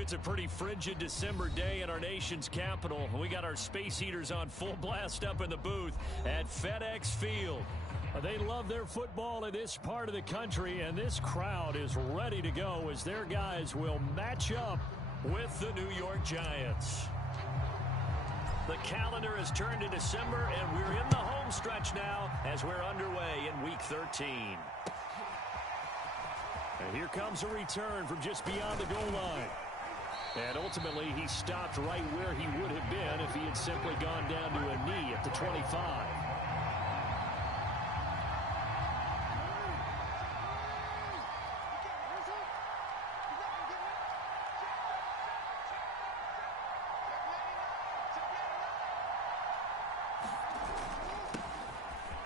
It's a pretty frigid December day in our nation's capital. We got our space heaters on full blast up in the booth at FedEx Field. They love their football in this part of the country, and this crowd is ready to go as their guys will match up with the New York Giants. The calendar has turned to December, and we're in the home stretch now as we're underway in Week 13. And here comes a return from just beyond the goal line. And ultimately, he stopped right where he would have been if he had simply gone down to a knee at the 25.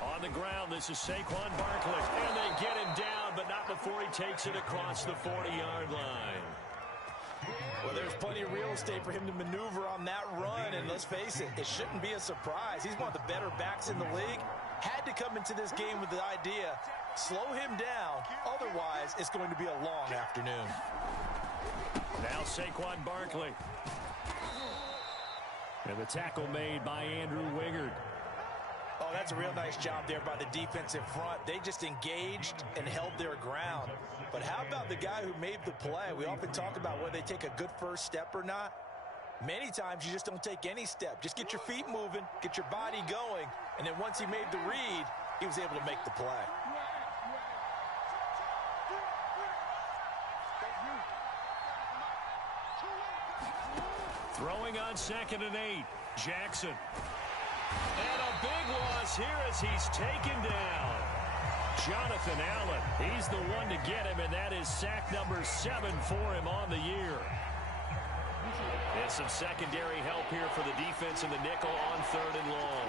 On the ground, this is Saquon Barkley. And they get him down, but not before he takes it across the 40-yard line. Well, there's plenty of real estate for him to maneuver on that run, and let's face it, it shouldn't be a surprise. He's one of the better backs in the league. Had to come into this game with the idea, slow him down, otherwise it's going to be a long afternoon. Now Saquon Barkley. And the tackle made by Andrew Wingard. Oh, that's a real nice job there by the defensive front. They just engaged and held their ground. But how about the guy who made the play? We often talk about whether they take a good first step or not. Many times you just don't take any step. Just get your feet moving, get your body going, and then once he made the read, he was able to make the play. Throwing on 2nd and 8, Jackson. And a big loss here as he's taken down. Jonathan Allen, he's the one to get him, and that is sack number 7 for him on the year. And some secondary help here for the defense in the nickel on 3rd and long.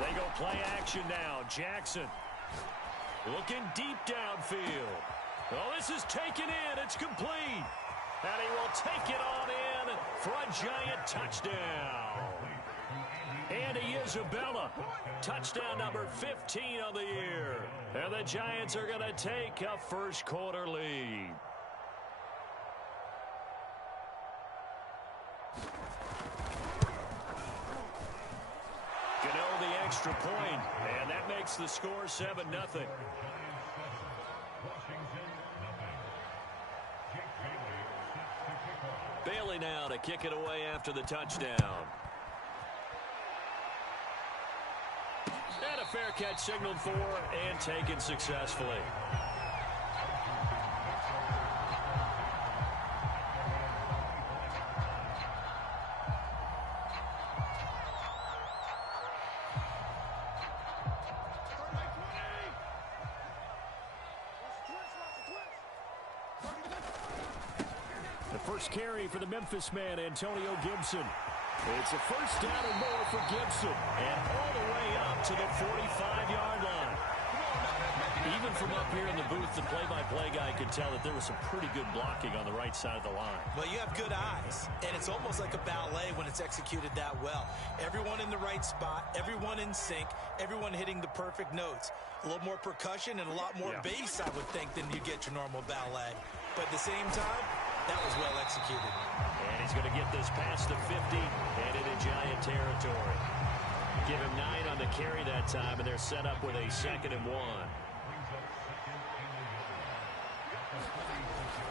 They go play action now. Jackson looking deep downfield. Oh, this is taken in. It's complete. And he will take it on in for a Giant touchdown. Andy Isabella, touchdown number 15 on the year. And the Giants are going to take a first quarter lead. Gano the extra point, and that makes the score 7-0. Bailey now to kick it away after the touchdown. And a fair catch signaled for and taken successfully. First carry for the Memphis man, Antonio Gibson. It's a first down and more for Gibson. And all the way up to the 45-yard line. Even from up here in the booth, the play-by-play guy could tell that there was some pretty good blocking on the right side of the line. Well, you have good eyes, and it's almost like a ballet when it's executed that well. Everyone in the right spot, everyone in sync, everyone hitting the perfect notes. A little more percussion and a lot more bass, I would think, than you get your normal ballet. But at the same time, that was well executed. And he's going to get this past the 50 and into Giant territory. Give him 9 on the carry that time, and they're set up with a 2nd and 1.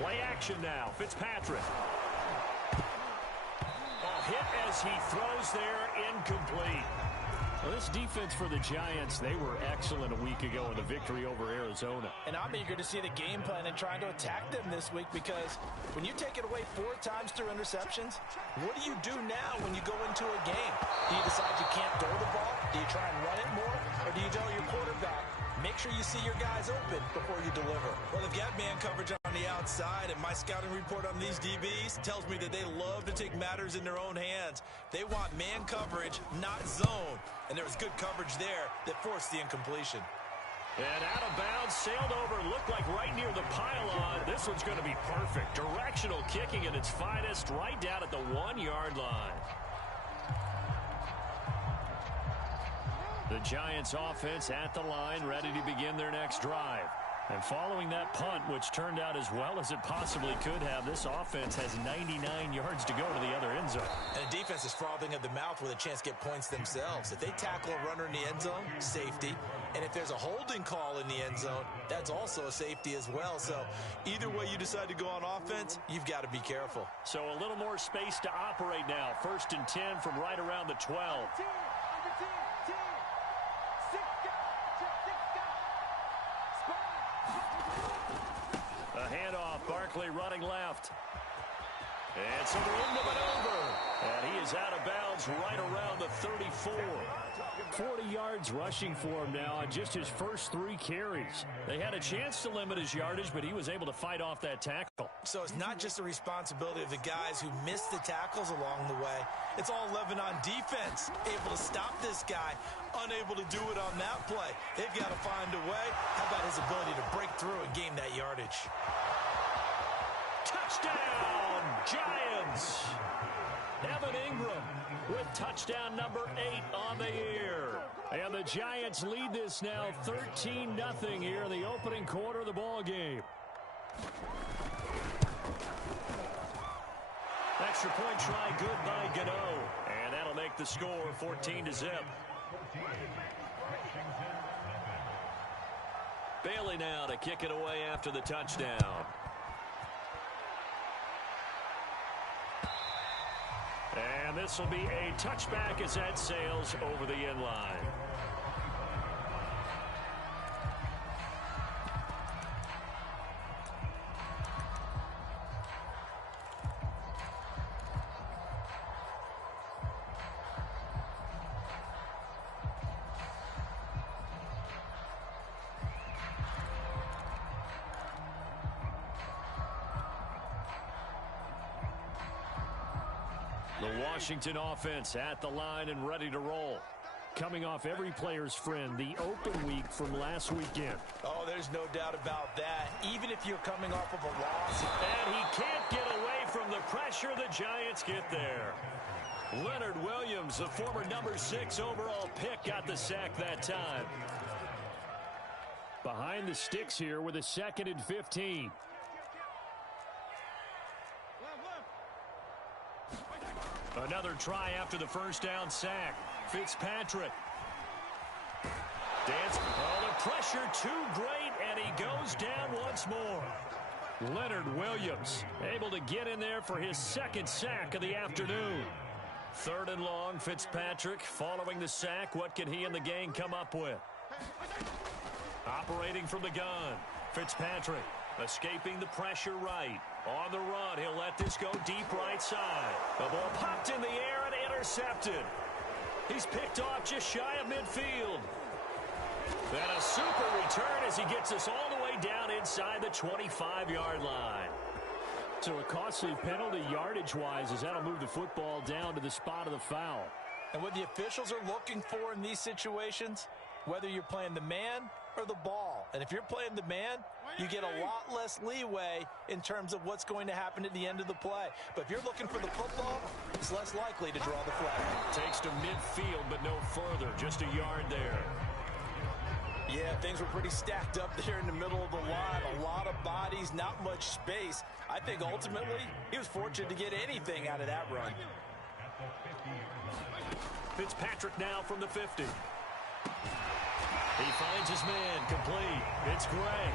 Play action now. Fitzpatrick. Hit as he throws there, incomplete. Well, this defense for the Giants, they were excellent a week ago in the victory over Arizona. And I'm eager to see the game plan and trying to attack them this week, because when you take it away 4 times through interceptions, what do you do now when you go into a game? Do you decide you can't throw the ball? Do you try and run it more? Or do you tell your quarterback, make sure you see your guys open before you deliver? Well, they've got man coverage on the outside, and my scouting report on these DBs tells me that they love to take matters in their own hands. They want man coverage, not zone. And there was good coverage there that forced the incompletion. And out of bounds, sailed over, looked like right near the pylon. This one's going to be perfect. Directional kicking at its finest, right down at the 1-yard line. The Giants offense at the line, ready to begin their next drive. And following that punt, which turned out as well as it possibly could have, this offense has 99 yards to go to the other end zone. And the defense is frothing at the mouth with a chance to get points themselves. If they tackle a runner in the end zone, safety. And if there's a holding call in the end zone, that's also a safety as well. So either way you decide to go on offense, you've got to be careful. So a little more space to operate now. 1st and 10 from right around the 12. A handoff, Barkley running left. And some room to maneuver. And he is out of bounds right around the 34. 40 yards rushing for him now on just his first 3 carries. They had a chance to limit his yardage, but he was able to fight off that tackle. So it's not just the responsibility of the guys who missed the tackles along the way. It's all 11 on defense, able to stop this guy, unable to do it on that play. They've got to find a way. How about his ability to break through and gain that yardage? Touchdown, Giants! Evan Ingram with touchdown number 8 on the year. And the Giants lead this now 13-0 here in the opening quarter of the ball game. Extra point try good by Gano. And that'll make the score 14-0. Bailey now to kick it away after the touchdown. And this will be a touchback as that sails over the end line. The Washington offense at the line and ready to roll. Coming off every player's friend, the open week from last weekend. Oh, there's no doubt about that. Even if you're coming off of a loss. And he can't get away from the pressure. The Giants get there. Leonard Williams, the former number 6 overall pick, got the sack that time. Behind the sticks here with a 2nd and 15. Another try after the first down sack. Fitzpatrick. The pressure too great, and he goes down once more. Leonard Williams able to get in there for his 2nd sack of the afternoon. 3rd and long, Fitzpatrick following the sack. What can he and the gang come up with? Operating from the gun. Fitzpatrick escaping the pressure right. On the run, he'll let this go deep right side. The ball popped in the air and intercepted. He's picked off just shy of midfield. Then a super return as he gets us all the way down inside the 25-yard line. So a costly penalty yardage-wise as that'll move the football down to the spot of the foul. And what the officials are looking for in these situations, whether you're playing the man or the ball. And if you're playing the man, you get a lot less leeway in terms of what's going to happen at the end of the play. But if you're looking for the football, it's less likely to draw the flag. Takes to midfield, but no further. Just a yard there. Yeah, things were pretty stacked up there in the middle of the line. A lot of bodies, not much space. I think ultimately he was fortunate to get anything out of that run. Fitzpatrick now from the 50. He finds his man complete. It's Gray.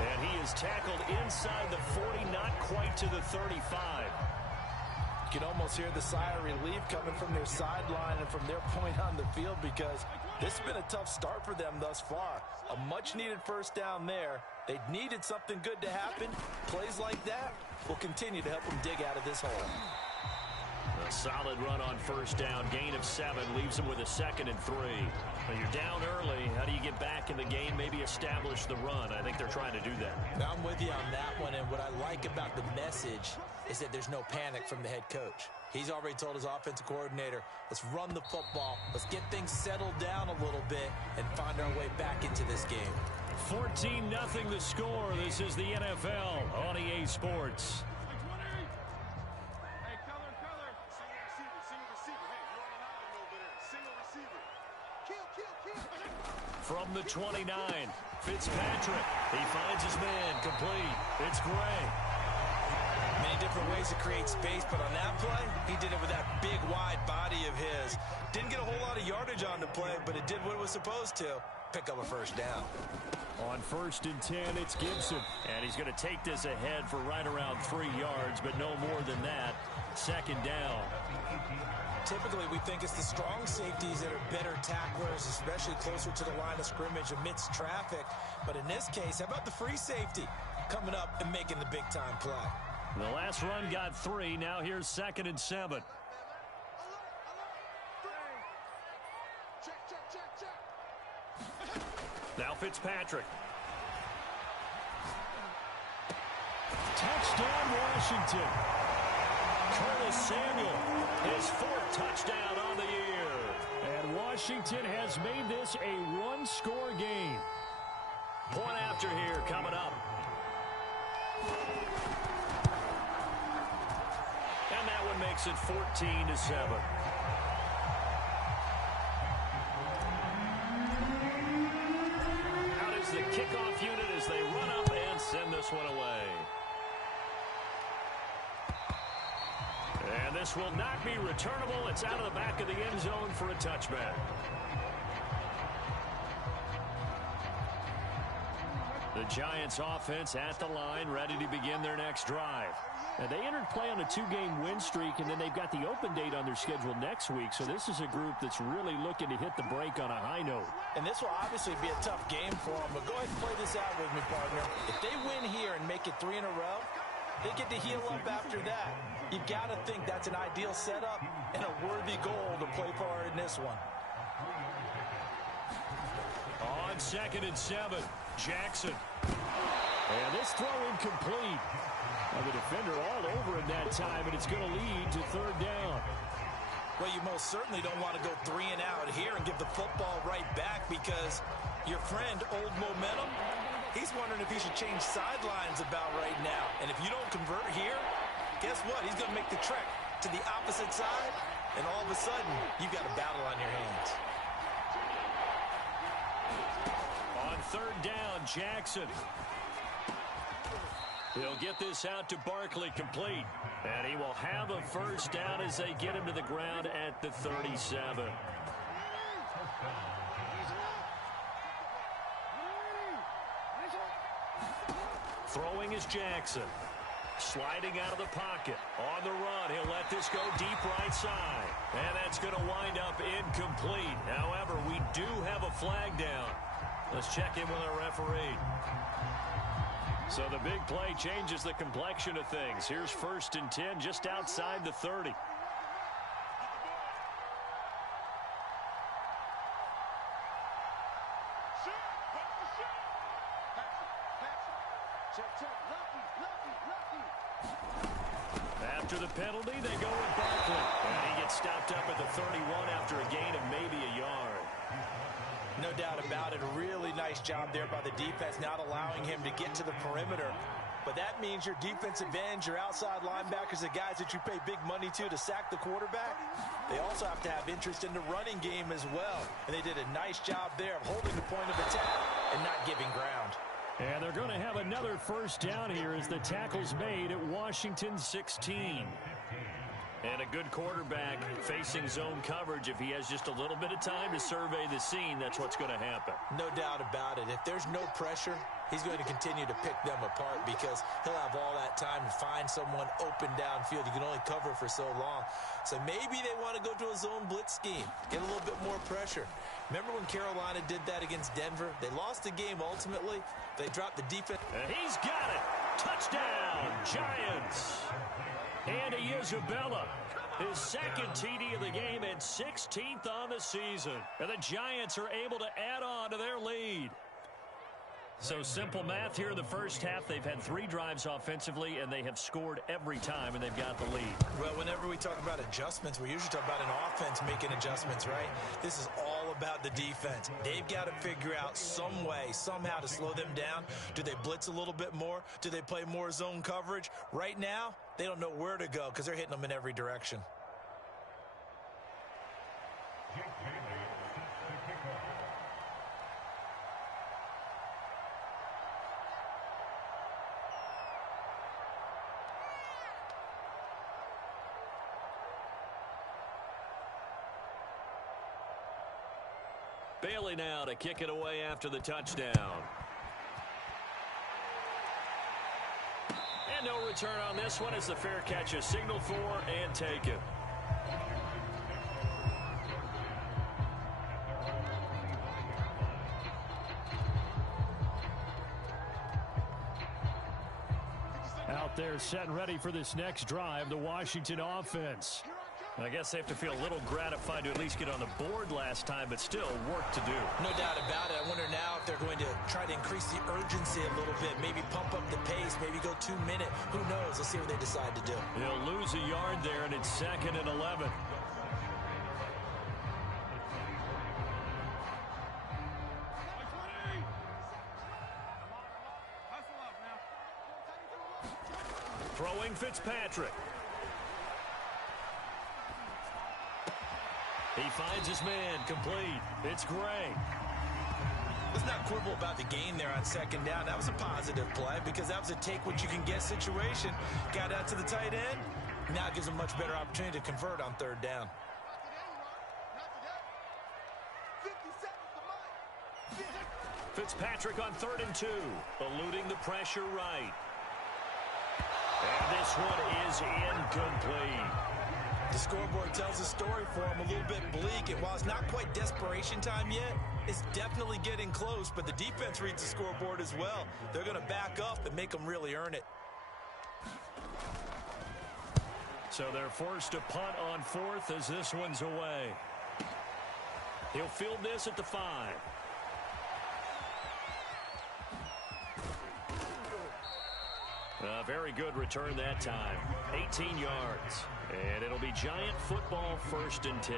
And he is tackled inside the 40, not quite to the 35. You can almost hear the sigh of relief coming from their sideline and from their point on the field because this has been a tough start for them thus far. A much-needed first down there. They needed something good to happen. Plays like that will continue to help them dig out of this hole. A solid run on first down. Gain of 7 leaves them with a 2nd and 3. When you're down early, how do you get back in the game, maybe establish the run? I think they're trying to do that. I'm with you on that one, and what I like about the message is that there's no panic from the head coach. He's already told his offensive coordinator, let's run the football, let's get things settled down a little bit, and find our way back into this game. 14-0 the score. This is the NFL on EA Sports. From the 29, Fitzpatrick. He finds his man, complete. It's Gray. Many different ways to create space, but on that play, he did it with that big, wide body of his. Didn't get a whole lot of yardage on the play, but it did what it was supposed to. Pick up a first down. On 1st and 10, it's Gibson. And he's going to take this ahead for right around 3 yards, but no more than that. 2nd down. Typically, we think it's the strong safeties that are better tacklers, especially closer to the line of scrimmage amidst traffic. But in this case, how about the free safety coming up and making the big-time play? The last run got 3. Now here's 2nd and 7. Now Fitzpatrick. Touchdown, Washington. Curtis Samuel, his 4th touchdown on the year. And Washington has made this a one-score game. Point after here coming up. And that one makes it 14-7. Out is the kickoff unit as they run up and send this one away. And this will not be returnable. It's out of the back of the end zone for a touchback. The Giants offense at the line, ready to begin their next drive. And they entered play on a 2-game win streak, and then they've got the open date on their schedule next week. So this is a group that's really looking to hit the break on a high note. And this will obviously be a tough game for them, but go ahead and play this out with me, partner. If they win here and make it 3 in a row, they get to heal up after that. You've got to think that's an ideal setup and a worthy goal to play for in this one. On 2nd and 7, Jackson. And this throw incomplete. Now the defender all over him that time, and it's going to lead to 3rd down. Well, you most certainly don't want to go 3 and out here and give the football right back because your friend, Old Momentum, he's wondering if he should change sidelines about right now. And if you don't convert here, guess what? He's going to make the trek to the opposite side, and all of a sudden, you've got a battle on your hands. On 3rd down, Jackson. He'll get this out to Barkley, complete. And he will have a first down as they get him to the ground at the 37. Throwing is Jackson. Sliding out of the pocket. On the run, he'll let this go deep right side. And that's going to wind up incomplete. However, we do have a flag down. Let's check in with our referee. So the big play changes the complexion of things. Here's 1st and 10 just outside the 30. After the penalty, they go with Barkley. And he gets stopped up at the 31 after a gain of maybe a yard. No doubt about it. A really nice job there by the defense, not allowing him to get to the perimeter. But that means your defensive ends, your outside linebackers, the guys that you pay big money to sack the quarterback, they also have to have interest in the running game as well. And they did a nice job there of holding the point of attack and not giving ground. And they're going to have another first down here as the tackle's made at Washington 16. And a good quarterback facing zone coverage. If he has just a little bit of time to survey the scene, that's what's going to happen. No doubt about it. If there's no pressure, he's going to continue to pick them apart because he'll have all that time to find someone open downfield. You can only cover for so long. So maybe they want to go to a zone blitz scheme, get a little bit more pressure. Remember when Carolina did that against Denver? They lost the game ultimately. They dropped the defense. And he's got it. Touchdown, Giants. Andy Isabella, his 2nd TD of the game and 16th on the season. And the Giants are able to add on to their lead. So simple math here in the first half. They've had 3 drives offensively, and they have scored every time, and they've got the lead. Well, whenever we talk about adjustments, we usually talk about an offense making adjustments, right? This is all about the defense. They've got to figure out some way, somehow to slow them down. Do they blitz a little bit more? Do they play more zone coverage? Right now, they don't know where to go because they're hitting them in every direction. Bailey now to kick it away after the touchdown. And no return on this one as the fair catch is signaled for and taken. Out there set and ready for this next drive, the Washington offense. I guess they have to feel a little gratified to at least get on the board last time, but still work to do. No doubt about it. I wonder now if they're going to try to increase the urgency a little bit, maybe pump up the pace, maybe go 2 minute. Who knows? Let's see what they decide to do. They'll lose a yard there, and it's 2nd and 11. Throwing Fitzpatrick. He finds his man, complete. It's Gray. Let's not quibble about the gain there on 2nd down. That was a positive play because that was a take-what-you-can-get situation. Got out to the tight end. Now it gives them much better opportunity to convert on 3rd down. Fitzpatrick on 3rd and 2, eluding the pressure right. And this one is incomplete. The scoreboard tells a story for him, a little bit bleak. And while it's not quite desperation time yet, it's definitely getting close. But the defense reads the scoreboard as well. They're going to back up and make them really earn it. So they're forced to punt on 4th as this one's away. He'll field this at the 5. A very good return that time. 18 yards. And it'll be Giant football, 1st and 10.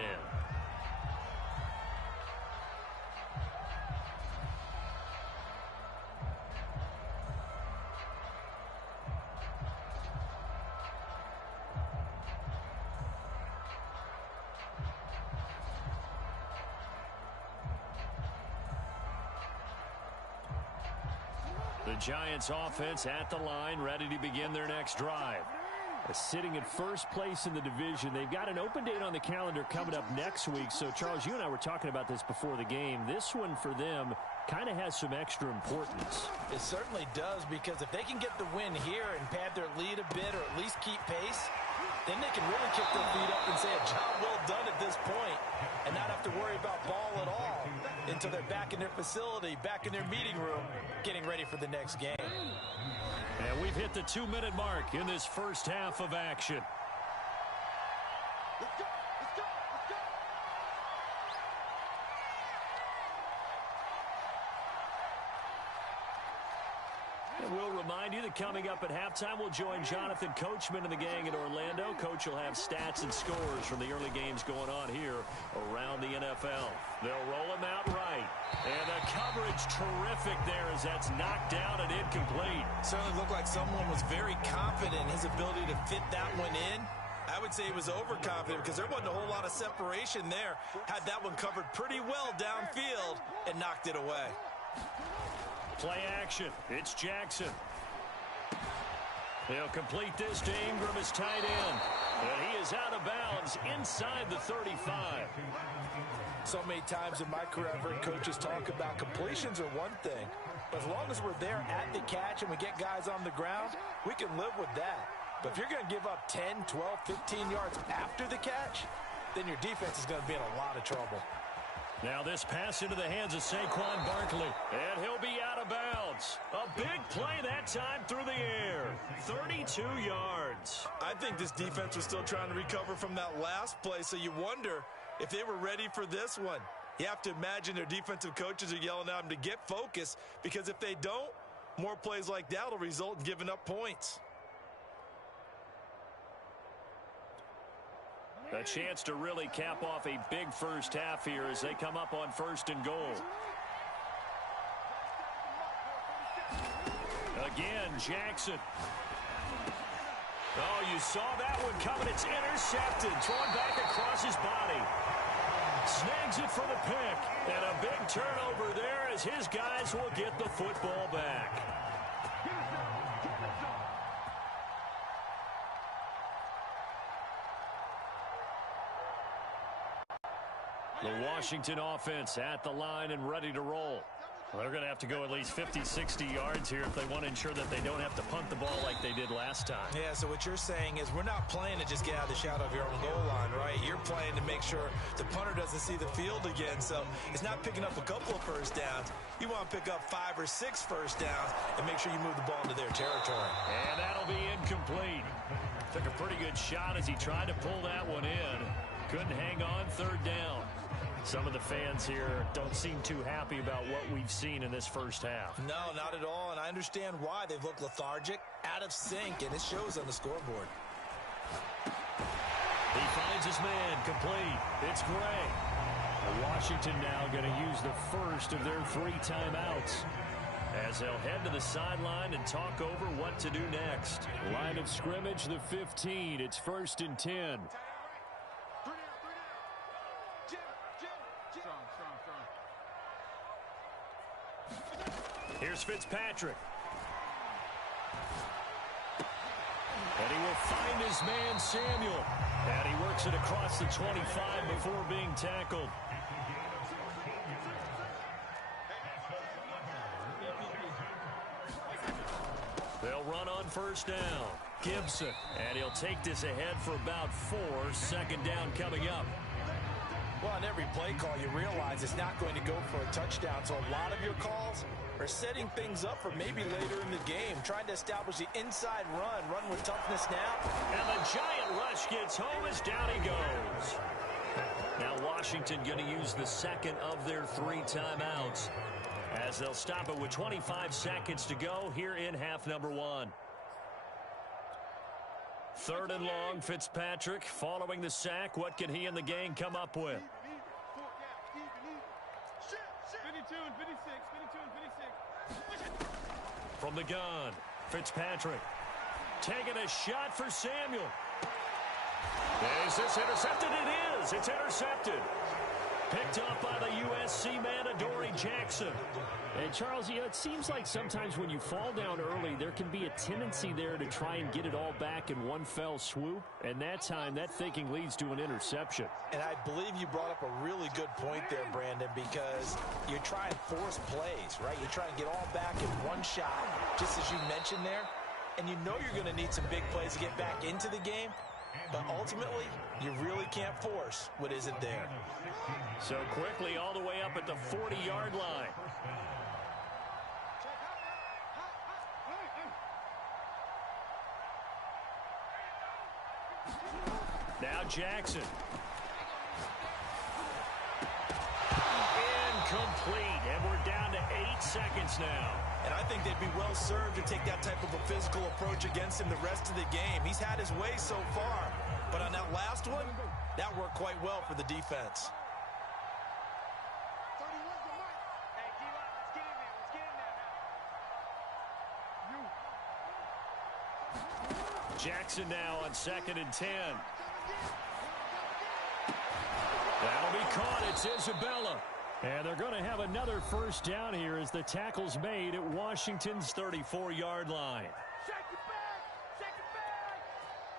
The Giants offense at the line, ready to begin their next drive. Sitting in 1st place in the division. They've got an open date on the calendar coming up next week. So, Charles, you and I were talking about this before the game. This one for them kind of has some extra importance. It certainly does, because if they can get the win here and pad their lead a bit or at least keep pace, then they can really kick their feet up and say a job well done at this point and not have to worry about ball at all until they're back in their facility, back in their meeting room, getting ready for the next game. And we've hit the 2-minute mark in this first half of action. Let's go! Let's go! Let's go! And we'll remind you that coming up at halftime, we'll join Jonathan Coachman and the gang in Orlando. Coach will have stats and scores from the early games going on here around the NFL. They'll roll him out right. And the coverage terrific there as that's knocked down and incomplete. Certainly looked like someone was very confident in his ability to fit that one in. I would say he was overconfident because there wasn't a whole lot of separation there. Had that one covered pretty well downfield and knocked it away. Play action. It's Jackson. He'll complete this to Ingram as tight end. And he is out of bounds inside the 35. So many times in my career, I've heard coaches talk about completions are one thing. But as long as we're there at the catch and we get guys on the ground, we can live with that. But if you're going to give up 10, 12, 15 yards after the catch, then your defense is going to be in a lot of trouble. Now this pass into the hands of Saquon Barkley. And he'll be out of bounds. A big play that time through the air. 32 yards. I think this defense was still trying to recover from that last play, so you wonder if they were ready for this one. You have to imagine their defensive coaches are yelling at them to get focused, because if they don't, more plays like that will result in giving up points. A chance to really cap off a big first half here as they come up on 1st and goal. Again, Jackson. Oh, you saw that one coming. It's intercepted. Thrown back across his body. Snags it for the pick. And a big turnover there as his guys will get the football back. The Washington offense at the line and ready to roll. Well, they're going to have to go at least 50, 60 yards here if they want to ensure that they don't have to punt the ball like they did last time. Yeah, so what you're saying is we're not playing to just get out of the shadow of your own goal line, right? You're playing to make sure the punter doesn't see the field again. So it's not picking up a couple of first downs. You want to pick up 5 or 6 first downs and make sure you move the ball into their territory. And that'll be incomplete. Took a pretty good shot as he tried to pull that one in. Couldn't hang on, third down. Some of the fans here don't seem too happy about what we've seen in this first half. No, not at all, and I understand why. They've looked lethargic, out of sync, and it shows on the scoreboard. He finds his man, complete. It's Gray. Washington now going to use the first of their 3 timeouts as they'll head to the sideline and talk over what to do next. Line of scrimmage, the 15. It's 1st and 10. Here's Fitzpatrick. And he will find his man, Samuel. And he works it across the 25 before being tackled. They'll run on first down. Gibson. And he'll take this ahead for about 4. Second down coming up. Well, on every play call, you realize it's not going to go for a touchdown. So a lot of your calls are setting things up for maybe later in the game, trying to establish the inside run with toughness now. And the giant rush gets home as down he goes. Now Washington going to use the second of their 3 timeouts as they'll stop it with 25 seconds to go here in half number 1. 3rd and long, Fitzpatrick following the sack. What can he and the gang come up with? 52 and 56, 52 and 56. From the gun, Fitzpatrick taking a shot for Samuel. Is this intercepted? It is. It's intercepted. Picked up by the USC man, Adoree Jackson. And Charles, you know, it seems like sometimes when you fall down early, there can be a tendency there to try and get it all back in one fell swoop. And that time, that thinking leads to an interception. And I believe you brought up a really good point there, Brandon, because you try and force plays, right? You try and get all back in one shot, just as you mentioned there. And you know you're going to need some big plays to get back into the game. But ultimately, you really can't force what isn't there. So quickly all the way up at the 40-yard line. Now Jackson. Incomplete, and we're down to 8 seconds now. And I think they'd be well served to take that type of a physical approach against him the rest of the game. He's had his way so far, but on that last one, that worked quite well for the defense. Jackson now on 2nd and 10. That'll be caught. It's Isabella. And they're going to have another first down here as the tackle's made at Washington's 34-yard line.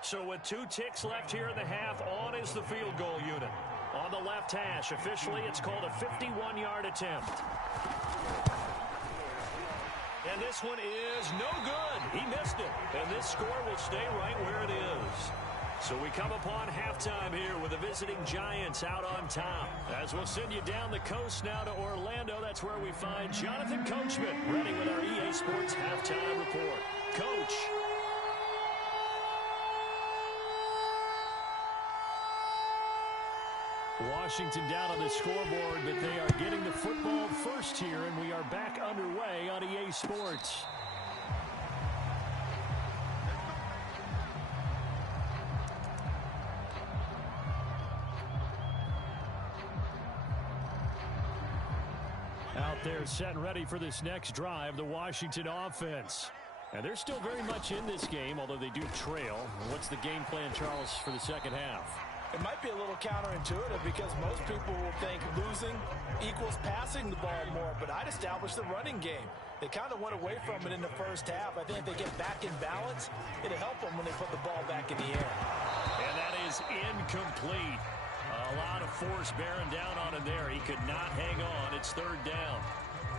So with 2 ticks left here in the half, on is the field goal unit. On the left hash, officially it's called a 51-yard attempt. And this one is no good. He missed it. And this score will stay right where it is. So we come upon halftime here with the visiting Giants out on top. As we'll send you down the coast now to Orlando, that's where we find Jonathan Coachman ready with our EA Sports halftime report. Coach. Washington down on the scoreboard, but they are getting the football first here, and we are back underway on EA Sports. Out there set and ready for this next drive, the Washington offense. And they're still very much in this game, although they do trail. What's the game plan, Charles, for the second half? It might be a little counterintuitive because most people will think losing equals passing the ball more, but I'd establish the running game. They kind of went away from it in the first half. I think if they get back in balance, it'll help them when they put the ball back in the air. And that is incomplete. A lot of force bearing down on him there. He could not hang on. It's third down.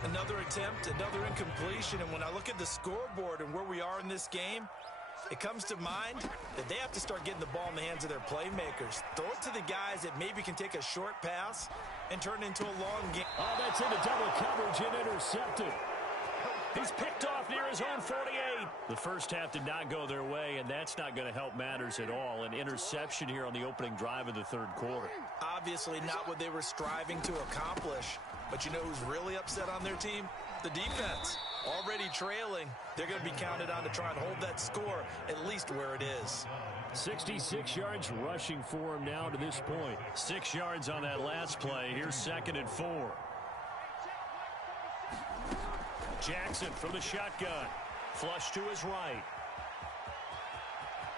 Another attempt, another incompletion, and when I look at the scoreboard and where we are in this game, it comes to mind that they have to start getting the ball in the hands of their playmakers. Throw it to the guys that maybe can take a short pass and turn it into a long game. Oh, that's into double coverage and intercepted. He's picked off near his own 48. The first half did not go their way, and that's not going to help matters at all. An interception here on the opening drive of the third quarter. Obviously not what they were striving to accomplish. But you know who's really upset on their team? The defense. Already trailing. They're going to be counted on to try and hold that score at least where it is. 66 yards rushing for him now to this point. 6 yards on that last play. Here's 2nd and 4. Jackson from the shotgun. Flush to his right.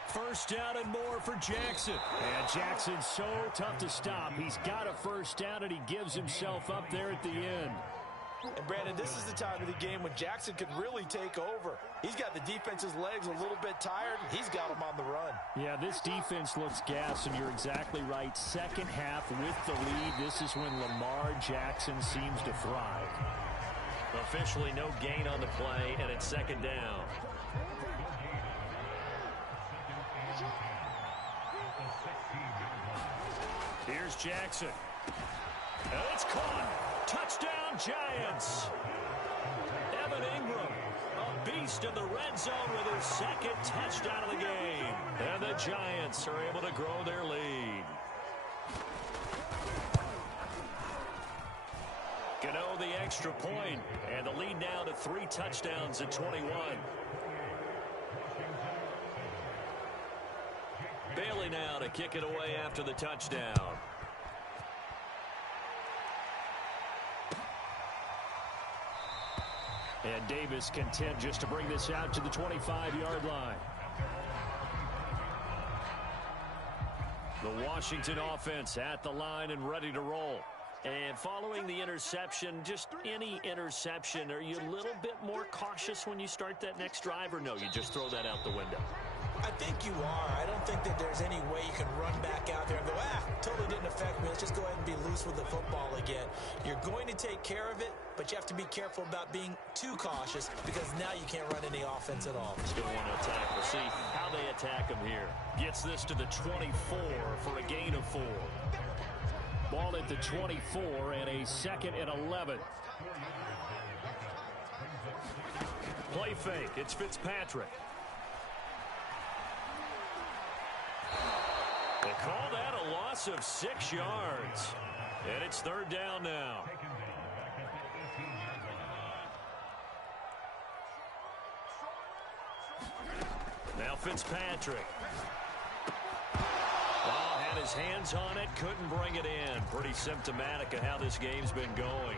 First down and more for Jackson. And Jackson's so tough to stop. He's got a first down, and he gives himself up there at the end. And, Brandon, this is the time of the game when Jackson could really take over. He's got the defense's legs a little bit tired. He's got them on the run. Yeah, this defense looks gassed, and you're exactly right. Second half with the lead, this is when Lamar Jackson seems to thrive. Officially no gain on the play, and it's 2nd down. Here's Jackson. And it's caught. Touchdown, Giants. Evan Ingram, a beast in the red zone with his 2nd touchdown of the game. And the Giants are able to grow their lead. Gano the extra point, and the lead now to 3 touchdowns at 21. Bailey now to kick it away after the touchdown. And Davis content just to bring this out to the 25-yard line. The Washington offense at the line and ready to roll. And following the interception, just any interception, are you a little bit more cautious when you start that next drive, or no, you just throw that out the window? I think you are. I don't think that there's any way you can run back out there and go, totally didn't affect me. Let's just go ahead and be loose with the football again. You're going to take care of it, but you have to be careful about being too cautious because now you can't run any offense at all. Still want to attack. We'll see how they attack him here. Gets this to the 24 for a gain of 4. Ball at the 24 and a 2nd and 11. Play fake. It's Fitzpatrick. They call that a loss of 6 yards. And it's 3rd down now. Now Fitzpatrick. Oh, had his hands on it, couldn't bring it in. Pretty symptomatic of how this game's been going.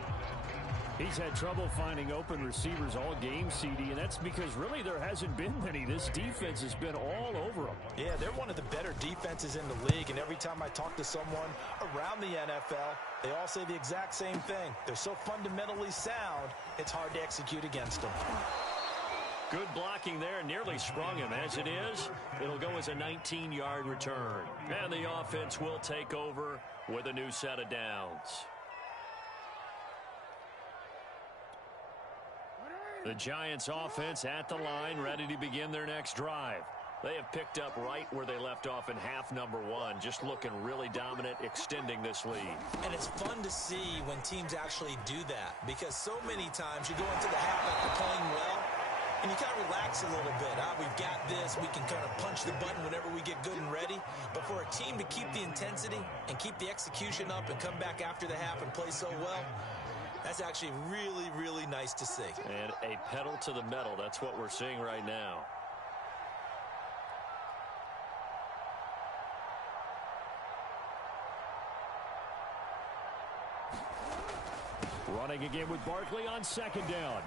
He's had trouble finding open receivers all game, CD, and that's because really there hasn't been many. This defense has been all over them. Yeah, they're one of the better defenses in the league, and every time I talk to someone around the NFL, they all say the exact same thing. They're so fundamentally sound, it's hard to execute against them. Good blocking there, nearly sprung him. As it is, it'll go as a 19-yard return. And the offense will take over with a new set of downs. The Giants offense at the line, ready to begin their next drive. They have picked up right where they left off in half number 1, just looking really dominant, extending this lead. And it's fun to see when teams actually do that, because so many times you go into the half after playing well, and you kind of relax a little bit. We've got this. We can kind of punch the button whenever we get good and ready. But for a team to keep the intensity and keep the execution up and come back after the half and play so well, that's actually really, really nice to see. And a pedal to the metal. That's what we're seeing right now. Running again with Barkley on 2nd down.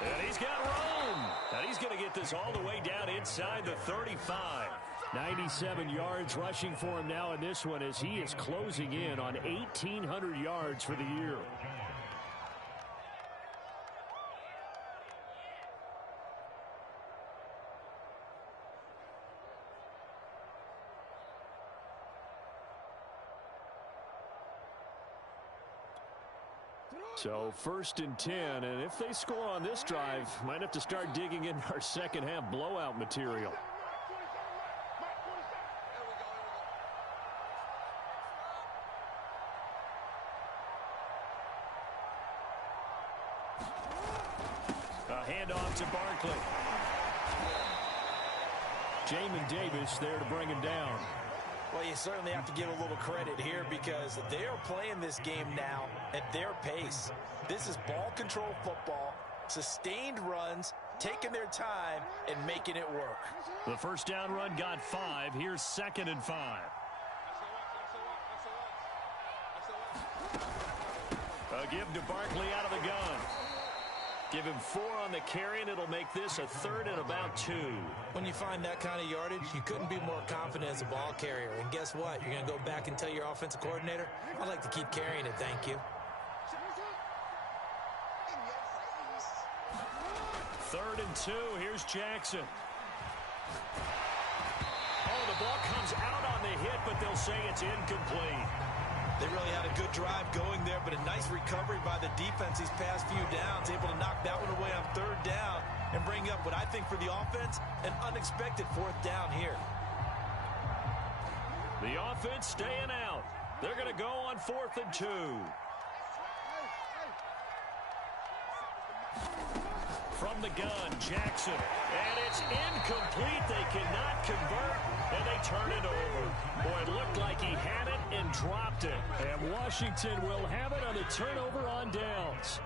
And he's got room. And he's going to get this all the way down inside the 35. 97 yards rushing for him now in this one as he is closing in on 1,800 yards for the year. So 1st and 10, and if they score on this drive, might have to start digging in our second half blowout material. A handoff to Barkley. Jamin Davis there to bring him down. Well, you certainly have to give a little credit here because they are playing this game now at their pace. This is ball control football, sustained runs, taking their time, and making it work. The first down run got 5. Here's 2nd and 5. A give to Barkley out of the gun. Give him 4 on the carry, and it'll make this a 3rd and about 2. When you find that kind of yardage, you couldn't be more confident as a ball carrier. And guess what? You're going to go back and tell your offensive coordinator, I'd like to keep carrying it, thank you. 3rd and 2. Here's Jackson. Oh, the ball comes out on the hit, but they'll say it's incomplete. They really had a good drive going there, but a nice recovery by the defense these past few downs, able to knock that one away on 3rd down and bring up what I think for the offense, an unexpected 4th down here. The offense staying out. They're going to go on 4th and 2. From the gun, Jackson. And it's incomplete. They cannot convert, and they turn it over. Boy, it looked like he had it and dropped it. And Washington will have it on the turnover on downs.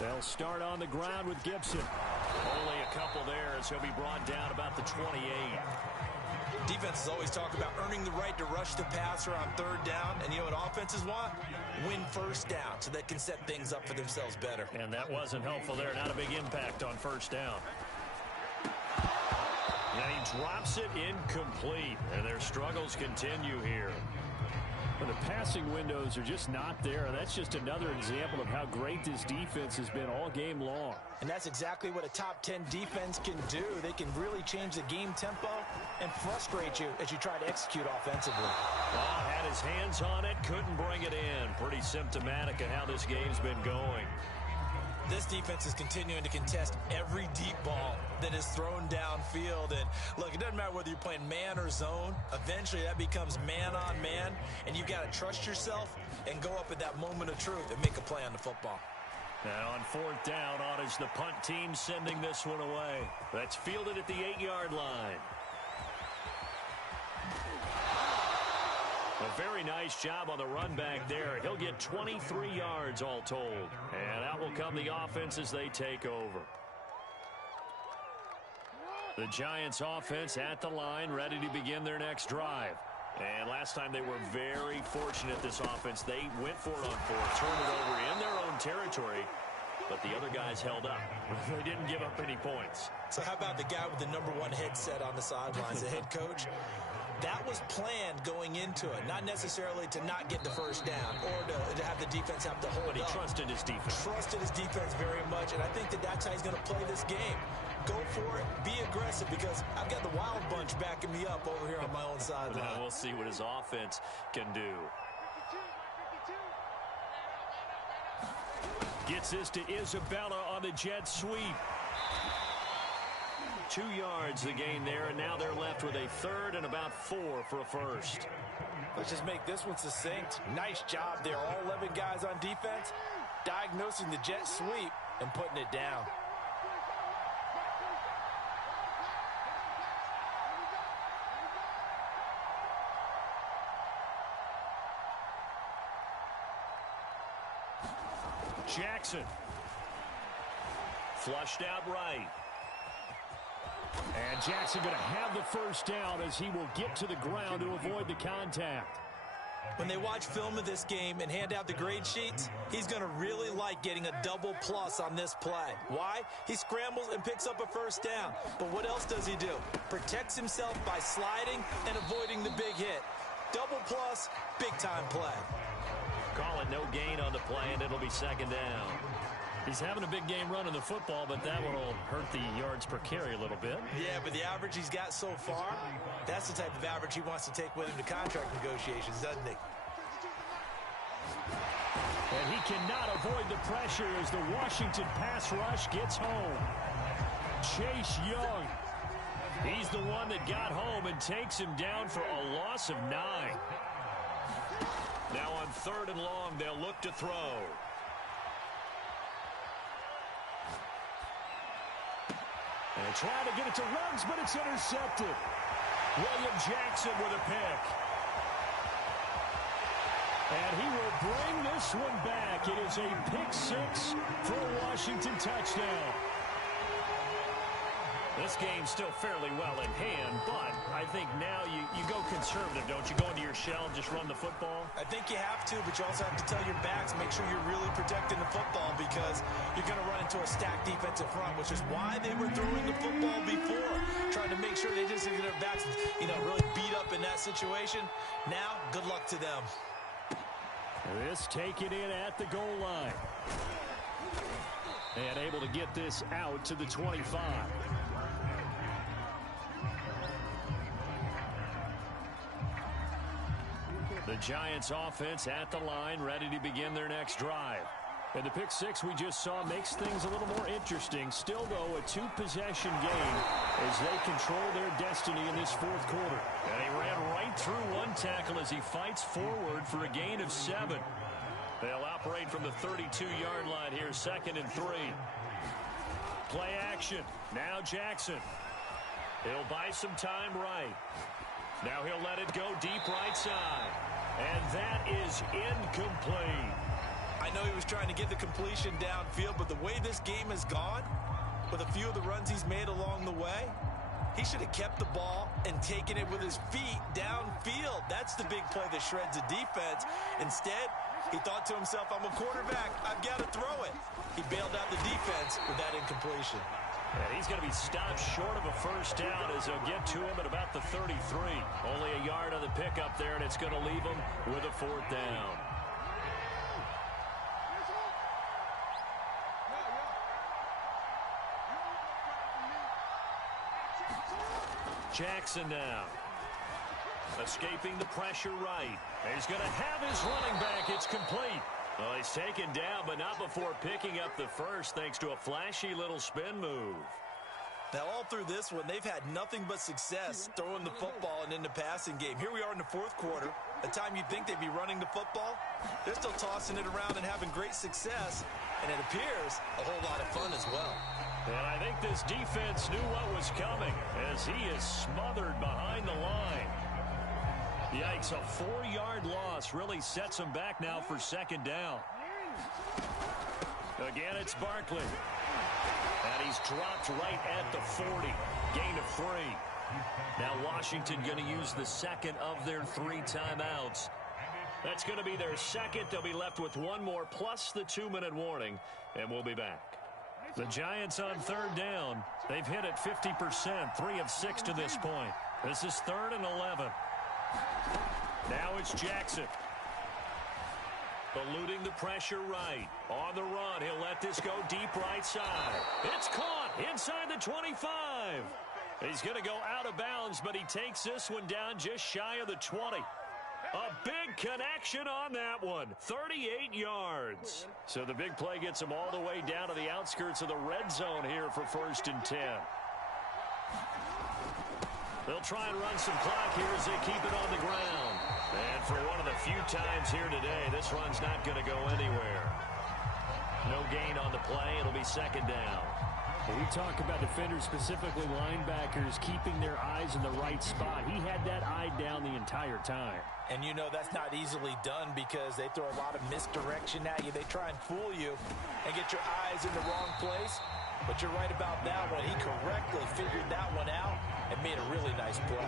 They'll start on the ground with Gibson. Only a couple there as he'll be brought down about the 28. Defenses always talk about earning the right to rush the passer on 3rd down. And you know what offenses want? Win 1st down so they can set things up for themselves better. And that wasn't helpful there. Not a big impact on 1st down. And he drops it incomplete. And their struggles continue here. But the passing windows are just not there. And that's just another example of how great this defense has been all game long. And that's exactly what a top 10 defense can do. They can really change the game tempo and frustrate you as you try to execute offensively. Ball had his hands on it, couldn't bring it in. Pretty symptomatic of how this game's been going. This defense is continuing to contest every deep ball that is thrown downfield. And look, it doesn't matter whether you're playing man or zone. Eventually that becomes man on man, and you've got to trust yourself and go up at that moment of truth and make a play on the football. Now on 4th down, on is the punt team sending this one away. That's fielded at the 8-yard line. A very nice job on the run back there. He'll get 23 yards all told. And out will come the offense as they take over. The Giants offense at the line, ready to begin their next drive. And last time they were very fortunate, this offense. They went for it on 4th, turned it over in their own territory, but the other guys held up. They didn't give up any points. So how about the guy with the #1 headset on the sidelines, the head coach? That was planned going into it, not necessarily to not get the 1st down or to have the defense have to hold But he up. trusted his defense. Trusted his defense very much, and I think that's how he's going to play this game. Go for it, be aggressive, because I've got the wild bunch backing me up over here on my own sideline. Now we'll see what his offense can do. Gets this to Isabella on the jet sweep. 2 yards the gain there, and now they're left with a 3rd and about 4 for a 1st. Let's just make this one succinct. Nice job there. All 11 guys on defense diagnosing the jet sweep and putting it down. Jackson. Flushed out right. And Jackson going to have the 1st down as he will get to the ground to avoid the contact. When they watch film of this game and hand out the grade sheets, he's going to really like getting a double plus on this play. Why? He scrambles and picks up a 1st down. But what else does he do? Protects himself by sliding and avoiding the big hit. Double plus, big time play. Call it no gain on the play, and it'll be 2nd down. He's having a big game running the football, but that one will hurt the yards per carry a little bit. Yeah, but the average he's got so far, that's the type of average he wants to take with him to contract negotiations, doesn't he? And he cannot avoid the pressure as the Washington pass rush gets home. Chase Young. He's the one that got home and takes him down for a loss of 9. Now on 3rd and long, they'll look to throw. And trying to get it to Ruggs, but it's intercepted. William Jackson with a pick. And he will bring this one back. It is a pick-6 for a Washington touchdown. This game's still fairly well in hand, but I think now you go conservative, don't you? Go into your shell and just run the football? I think you have to, but you also have to tell your backs, make sure you're really protecting the football because you're going to run into a stacked defensive front, which is why they were throwing the football before, trying to make sure they just get their backs, really beat up in that situation. Now, good luck to them. This taken in at the goal line. And able to get this out to the 25. The Giants offense at the line, ready to begin their next drive. And the pick-6 we just saw makes things a little more interesting. Still, though, a 2-possession game as they control their destiny in this 4th quarter. And he ran right through one tackle as he fights forward for a gain of 7. They'll operate from the 32-yard line here, 2nd and 3. Play action. Now Jackson. He'll buy some time right. Now he'll let it go deep right side. And that is incomplete. I know he was trying to get the completion downfield, but the way this game has gone, with a few of the runs he's made along the way, he should have kept the ball and taken it with his feet downfield. That's the big play that shreds the defense. Instead, he thought to himself, I'm a quarterback, I've got to throw it. He bailed out the defense with that incompletion. And he's going to be stopped short of a first down as they'll get to him at about the 33. Only a yard on the pickup there, and it's going to leave him with a 4th down. Jackson now. Escaping the pressure right. He's going to have his running back. It's complete. Well, he's taken down, but not before picking up the first, thanks to a flashy little spin move. Now, all through this one, they've had nothing but success throwing the football and in the passing game. Here we are in the 4th quarter. A time you'd think they'd be running the football. They're still tossing it around and having great success. And it appears a whole lot of fun as well. And I think this defense knew what was coming as he is smothered behind the line. Yikes, a 4-yard loss really sets him back now for 2nd down. Again, it's Barkley. And he's dropped right at the 40. Gain of 3. Now Washington going to use the 2nd of their 3 timeouts. That's going to be their 2nd. They'll be left with 1 more plus the 2-minute warning. And we'll be back. The Giants on 3rd down. They've hit it 50%. 3 of 6 to this point. This is 3rd and 11. Now it's Jackson. Eluding the pressure right. On the run, he'll let this go deep right side. It's caught inside the 25. He's going to go out of bounds, but he takes this one down just shy of the 20. A big connection on that one. 38 yards. So the big play gets him all the way down to the outskirts of the red zone here for 1st and 10. They'll try and run some clock here as they keep it on the ground. And for one of the few times here today, this run's not going to go anywhere. No gain on the play. It'll be 2nd down. Well, we talk about defenders, specifically linebackers, keeping their eyes in the right spot. He had that eye down the entire time. And you know that's not easily done because they throw a lot of misdirection at you. They try and fool you and get your eyes in the wrong place. But you're right about that one. He correctly figured that one out and made a really nice play.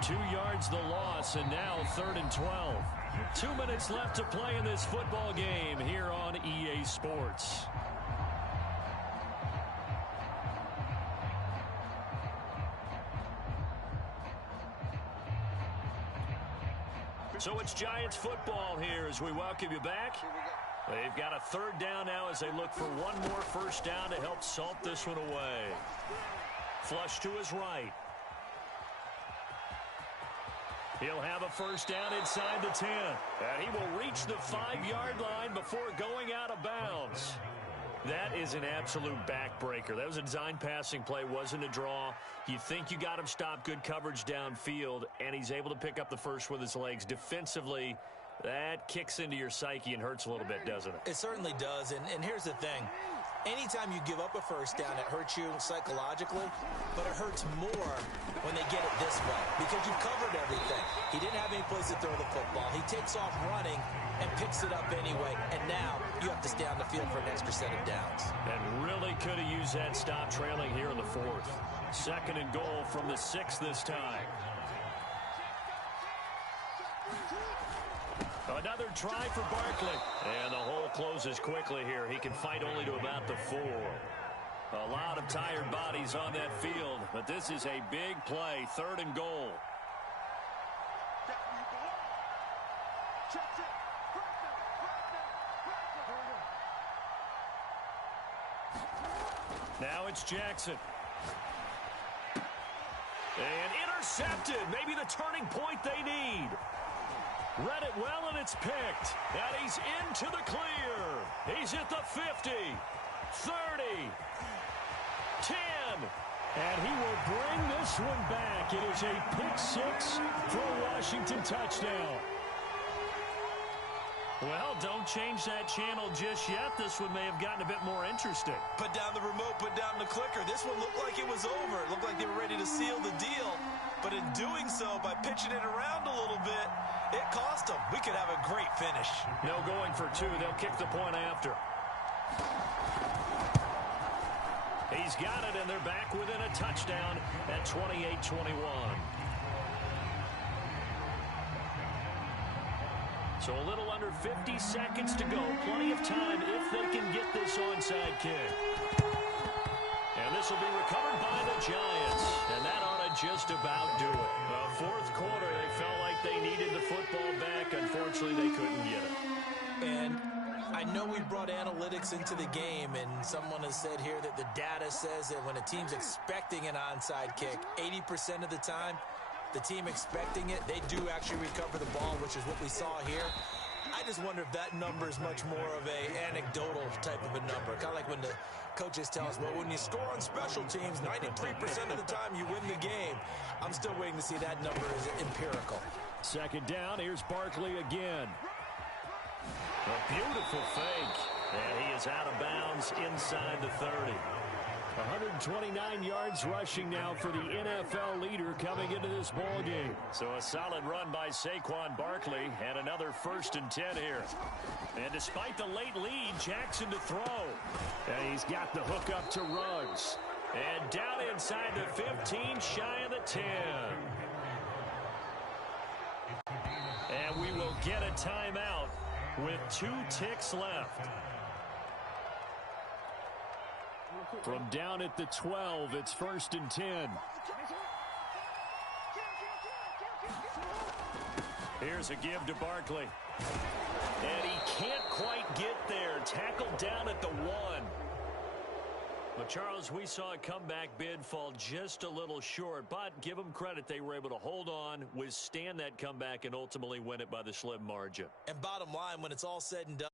2 yards the loss, and now 3rd and 12. 2 minutes left to play in this football game here on EA Sports. So it's Giants football here as we welcome you back. They've got a 3rd down now as they look for 1 more first down to help salt this one away. Flush to his right. He'll have a first down inside the 10. And he will reach the 5-yard line before going out of bounds. That is an absolute backbreaker. That was a design passing play, wasn't a draw. You think you got him stopped, good coverage downfield, and he's able to pick up the first with his legs. Defensively, that kicks into your psyche and hurts a little bit, doesn't it? It certainly does, and here's the thing. Anytime you give up a first down, it hurts you psychologically, but it hurts more when they get it this way because you've covered everything. He didn't have any place to throw the football. He takes off running and picks it up anyway, and now you have to stay on the field for an extra set of downs. And really could have used that stop trailing here in the 4th. 2nd and goal from the 6 this time. Another try for Barkley. And the hole closes quickly here. He can fight only to about the 4. A lot of tired bodies on that field, but this is a big play. 3rd and goal. Now it's Jackson. And intercepted. Maybe the turning point they need. Read it well, and it's picked. And he's into the clear. He's at the 50, 30, 10. And he will bring this one back. It is a pick 6 for a Washington touchdown. Well, don't change that channel just yet. This one may have gotten a bit more interesting. Put down the remote, put down the clicker. This one looked like it was over. It looked like they were ready to seal the deal. But in doing so, by pitching it around a little bit, it cost them. We could have a great finish. No going for 2. They'll kick the point after. He's got it, and they're back within a touchdown at 28-21. So a little under 50 seconds to go. Plenty of time if they can get this onside kick. And this will be recovered by the Giants. And that ought to just about do it. The 4th quarter, they felt like they needed the football back. Unfortunately, they couldn't get it. And I know we brought analytics into the game, and someone has said here that the data says that when a team's expecting an onside kick, 80% of the time, the team expecting it, they do actually recover the ball, which is what we saw here. I just wonder if that number is much more of a anecdotal type of a number. Kind of like when the coaches tell us, well, when you score on special teams, 93% of the time you win the game. I'm still waiting to see that number is empirical. 2nd down, here's Barkley again. A beautiful fake. And he is out of bounds inside the 30. 129 yards rushing now for the NFL leader coming into this ball game. So a solid run by Saquon Barkley and another 1st and 10 here. And despite the late lead, Jackson to throw. And he's got the hook up to Ruggs. And down inside the 15, shy of the 10. And we will get a timeout with 2 ticks left. From down at the 12, it's 1st and 10. Here's a give to Barkley. And he can't quite get there. Tackled down at the 1. But, Charles, we saw a comeback bid fall just a little short. But give them credit. They were able to hold on, withstand that comeback, and ultimately win it by the slim margin. And bottom line, when it's all said and done,